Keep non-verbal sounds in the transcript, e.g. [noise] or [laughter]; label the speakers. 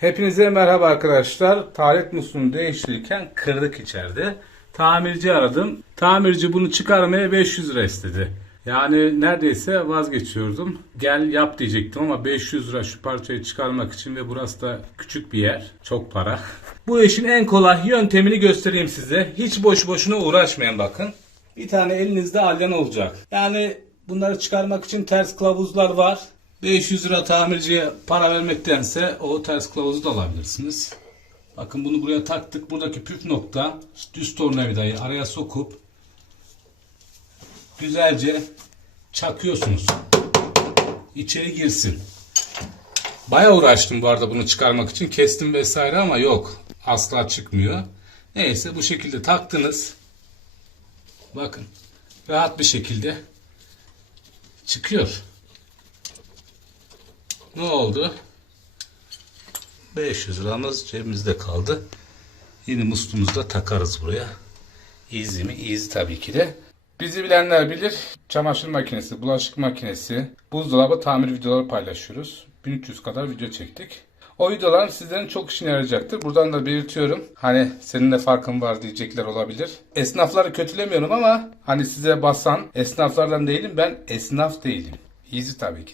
Speaker 1: Hepinize merhaba arkadaşlar. Taharet musluğunu değiştirirken kırdık içeride. Tamirci aradım. Tamirci bunu çıkarmaya 500 lira istedi. Yani neredeyse vazgeçiyordum. Gel yap diyecektim ama 500 lira şu parçayı çıkarmak için ve burası da küçük bir yer. Çok para. [laughs] Bu işin en kolay yöntemini göstereyim size. Hiç boş boşuna uğraşmayın bakın. Bir tane elinizde alyan olacak. Yani bunları çıkarmak için ters kılavuzlar var. 500 lira tamirciye para vermektense o ters kılavuzu da alabilirsiniz. Bakın bunu buraya taktık. Buradaki püf nokta düz tornavidayı araya sokup güzelce çakıyorsunuz. İçeri girsin. Bayağı uğraştım bu arada bunu çıkarmak için. Kestim vesaire ama yok. Asla çıkmıyor. Neyse bu şekilde taktınız. Bakın. Rahat bir şekilde çıkıyor. Ne oldu? 500 liramız cebimizde kaldı. Yeni musluğumuzu da takarız buraya. Easy mi? Easy tabii ki de. Bizi bilenler bilir. Çamaşır makinesi, bulaşık makinesi, buzdolabı tamir videoları paylaşıyoruz. 1300 kadar video çektik. O videolar sizlerin çok işine yarayacaktır. Buradan da belirtiyorum. Hani senin de farkın var diyecekler olabilir. Esnafları kötülemiyorum ama hani size basan esnaflardan değilim ben esnaf değilim. Easy tabii ki.